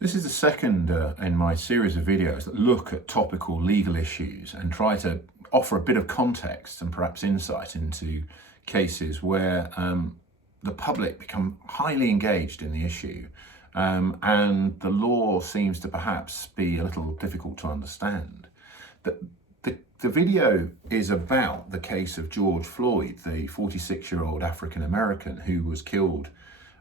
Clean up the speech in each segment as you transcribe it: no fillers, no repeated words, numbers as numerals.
This is the second in my series of videos that look at topical legal issues and try to offer a bit of context and perhaps insight into cases where the public become highly engaged in the issue and the law seems to perhaps be a little difficult to understand. The video is about the case of George Floyd, the 46-year-old African-American who was killed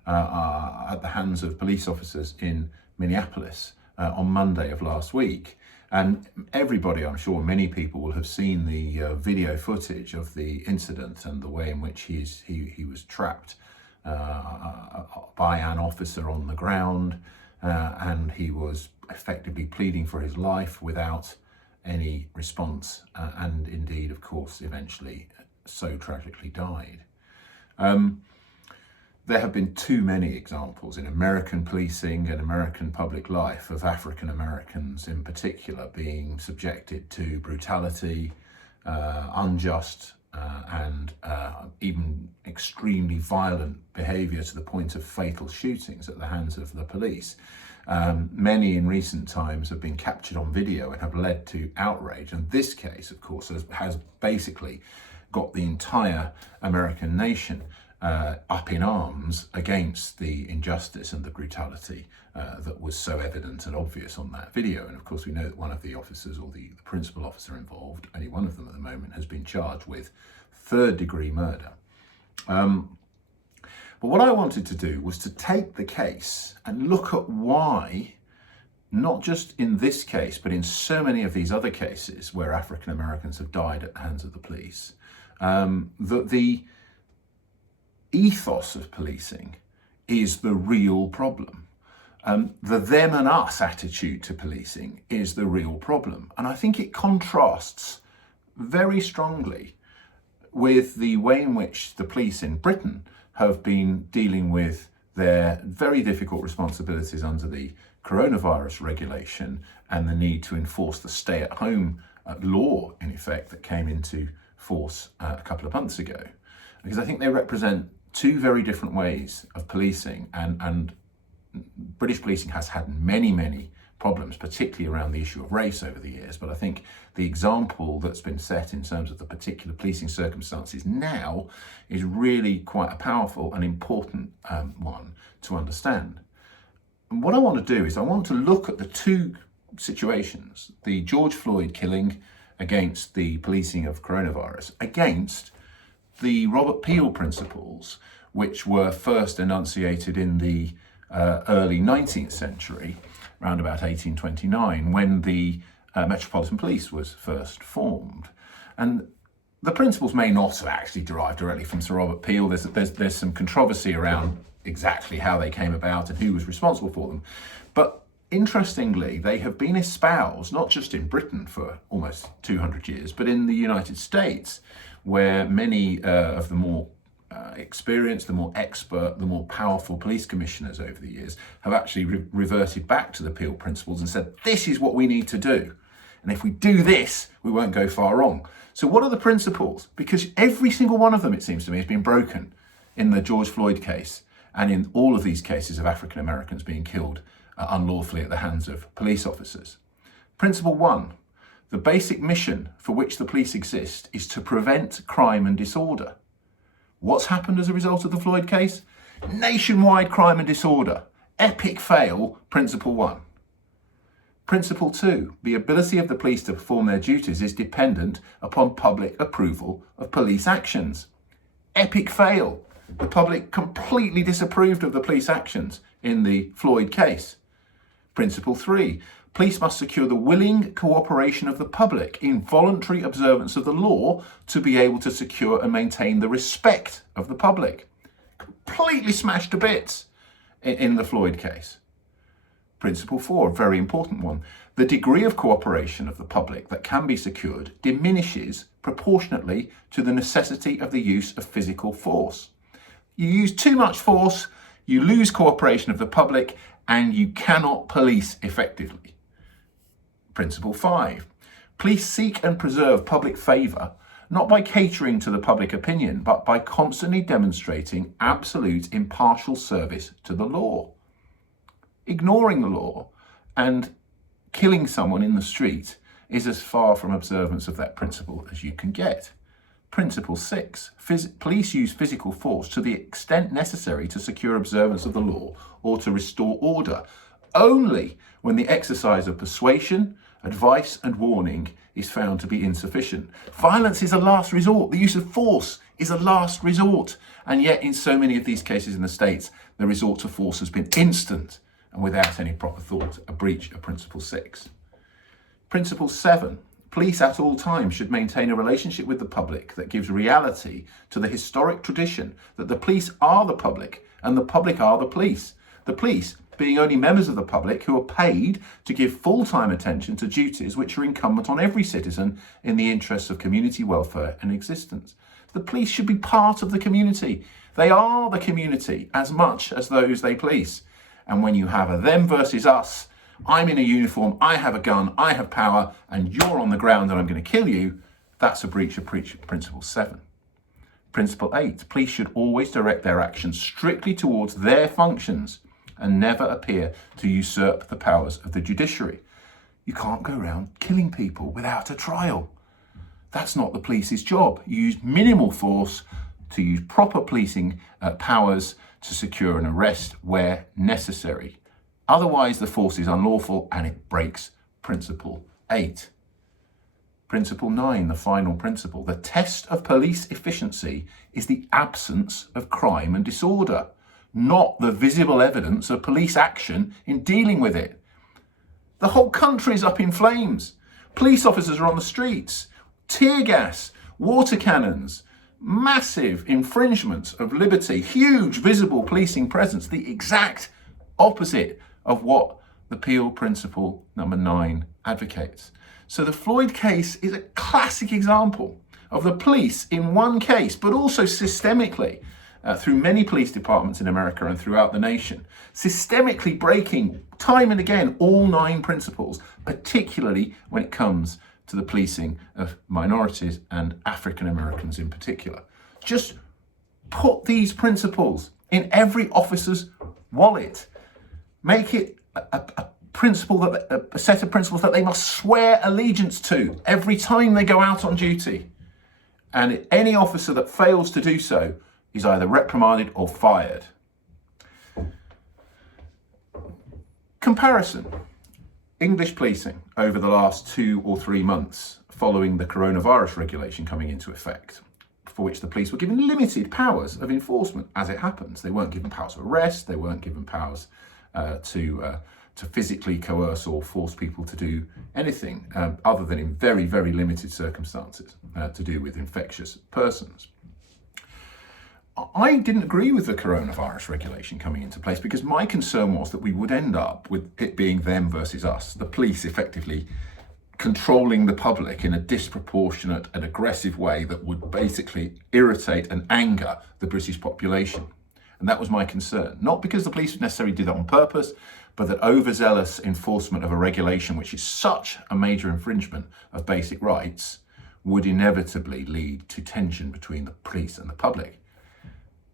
at the hands of police officers in Minneapolis on Monday of last week. And everybody, I'm sure many people will have seen the video footage of the incident and the way in which he was trapped by an officer on the ground and he was effectively pleading for his life without any response and indeed, of course, eventually so tragically died. There have been too many examples in American policing and American public life of African Americans in particular being subjected to brutality, unjust and even extremely violent behaviour to the point of fatal shootings at the hands of the police. Many in recent times have been captured on video and have led to outrage. And this case, of course, has basically got the entire American nation up in arms against the injustice and the brutality that was so evident and obvious on that video. And of course, we know that one of the officers, or the principal officer involved, only one of them at the moment, has been charged with third-degree murder. But what I wanted to do was to take the case and look at why, not just in this case, but in so many of these other cases where African Americans have died at the hands of the police, that the ethos of policing is the real problem. The them and us attitude to policing is the real problem. And I think it contrasts very strongly with the way in which the police in Britain have been dealing with their very difficult responsibilities under the coronavirus regulation and the need to enforce the stay-at-home law, in effect, that came into force a couple of months ago. Because I think they represent two very different ways of policing, and British policing has had many problems, particularly around the issue of race over the years. But I think the example that's been set in terms of the particular policing circumstances now is really quite a powerful and important one to understand. And what I want to do is I want to look at the two situations, the George Floyd killing against the policing of coronavirus, against the Robert Peel principles, which were first enunciated in the early 19th century, around about 1829, when the Metropolitan Police was first formed. And the principles may not have actually derived directly from Sir Robert Peel. There's some controversy around exactly how they came about and who was responsible for them. But interestingly, they have been espoused, not just in Britain for almost 200 years, but in the United States, where many of the more experienced, the more expert, the more powerful police commissioners over the years have actually reverted back to the Peel principles and said, this is what we need to do. And if we do this, we won't go far wrong. So what are the principles? Because every single one of them, it seems to me, has been broken in the George Floyd case and in all of these cases of African Americans being killed unlawfully at the hands of police officers. Principle one, the basic mission for which the police exist is to prevent crime and disorder. What's happened as a result of the Floyd case? Nationwide crime and disorder. Epic fail, principle one. Principle two, the ability of the police to perform their duties is dependent upon public approval of police actions. Epic fail. The public completely disapproved of the police actions in the Floyd case. Principle three, police must secure the willing cooperation of the public in voluntary observance of the law to be able to secure and maintain the respect of the public. Completely smashed to bits in the Floyd case. Principle four, a very important one. The degree of cooperation of the public that can be secured diminishes proportionately to the necessity of the use of physical force. You use too much force, you lose cooperation of the public, and you cannot police effectively. Principle five, police seek and preserve public favour, not by catering to the public opinion, but by constantly demonstrating absolute impartial service to the law. Ignoring the law and killing someone in the street is as far from observance of that principle as you can get. Principle 6, police use physical force to the extent necessary to secure observance of the law or to restore order, only when the exercise of persuasion, advice and warning is found to be insufficient. Violence is a last resort. The use of force is a last resort. And yet in so many of these cases in the States, the resort to force has been instant and without any proper thought, a breach of Principle 6. Principle 7, police at all times should maintain a relationship with the public that gives reality to the historic tradition that the police are the public and the public are the police. The police being only members of the public who are paid to give full-time attention to duties which are incumbent on every citizen in the interests of community welfare and existence. The police should be part of the community. They are the community as much as those they police. And when you have a them versus us, I'm in a uniform, I have a gun, I have power, and you're on the ground and I'm going to kill you, that's a breach of Principle 7. Principle 8, police should always direct their actions strictly towards their functions and never appear to usurp the powers of the judiciary. You can't go around killing people without a trial. That's not the police's job. You use minimal force to use proper policing powers to secure an arrest where necessary. Otherwise, the force is unlawful and it breaks Principle 8. Principle 9, the final principle. The test of police efficiency is the absence of crime and disorder, not the visible evidence of police action in dealing with it. The whole country is up in flames. Police officers are on the streets. Tear gas, water cannons, massive infringements of liberty, huge visible policing presence, the exact opposite of what the Peel Principle number 9 advocates. So the Floyd case is a classic example of the police in one case, but also systemically, through many police departments in America and throughout the nation, systemically breaking time and again all 9 principles, particularly when it comes to the policing of minorities and African Americans in particular. Just put these principles in every officer's wallet. Make it a principle that a set of principles that they must swear allegiance to every time they go out on duty. And any officer that fails to do so is either reprimanded or fired. Comparison. English policing over the last 2 or 3 months following the coronavirus regulation coming into effect, for which the police were given limited powers of enforcement, as it happens. They weren't given powers of arrest, they weren't given powers to physically coerce or force people to do anything other than in very, very limited circumstances to do with infectious persons. I didn't agree with the coronavirus regulation coming into place because my concern was that we would end up with it being them versus us, the police effectively controlling the public in a disproportionate and aggressive way that would basically irritate and anger the British population. And that was my concern, not because the police would necessarily do that on purpose, but that overzealous enforcement of a regulation, which is such a major infringement of basic rights, would inevitably lead to tension between the police and the public.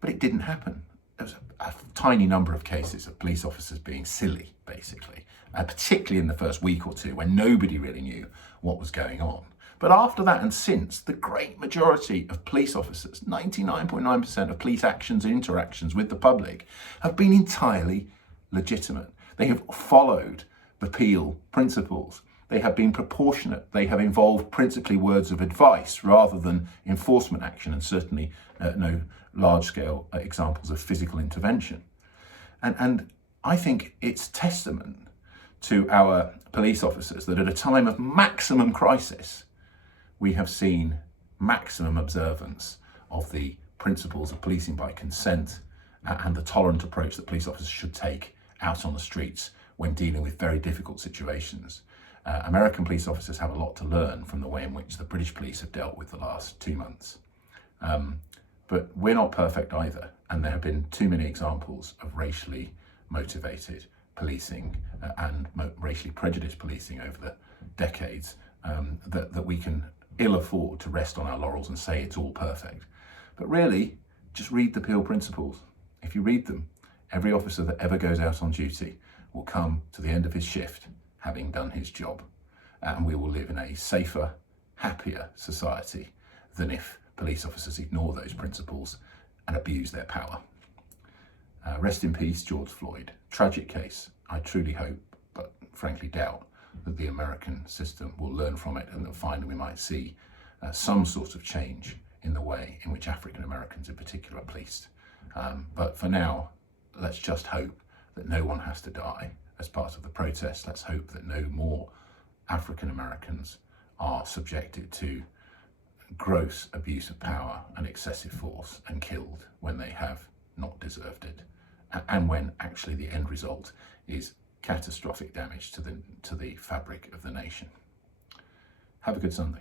But it didn't happen. There was a tiny number of cases of police officers being silly, basically, particularly in the first week or two when nobody really knew what was going on. But after that and since, the great majority of police officers, 99.9% of police actions and interactions with the public, have been entirely legitimate. They have followed the Peel principles. They have been proportionate. They have involved principally words of advice rather than enforcement action, and certainly no large-scale examples of physical intervention. And I think it's testament to our police officers that at a time of maximum crisis, we have seen maximum observance of the principles of policing by consent and the tolerant approach that police officers should take out on the streets when dealing with very difficult situations. American police officers have a lot to learn from the way in which the British police have dealt with the last 2 months. But we're not perfect either, and there have been too many examples of racially motivated policing and racially prejudiced policing over the decades that we can ill afford to rest on our laurels and say it's all perfect. But really, just read the Peel principles. If you read them, every officer that ever goes out on duty will come to the end of his shift having done his job, and we will live in a safer, happier society than if police officers ignore those principles and abuse their power. Rest in peace, George Floyd. Tragic case. I truly hope, but frankly doubt, that the American system will learn from it and that finally we might see some sort of change in the way in which African Americans in particular are policed. But for now, let's just hope that no one has to die as part of the protest. Let's hope that no more African Americans are subjected to gross abuse of power and excessive force and killed when they have not deserved it, and when actually the end result is catastrophic damage to the fabric of the nation. Have a good Sunday.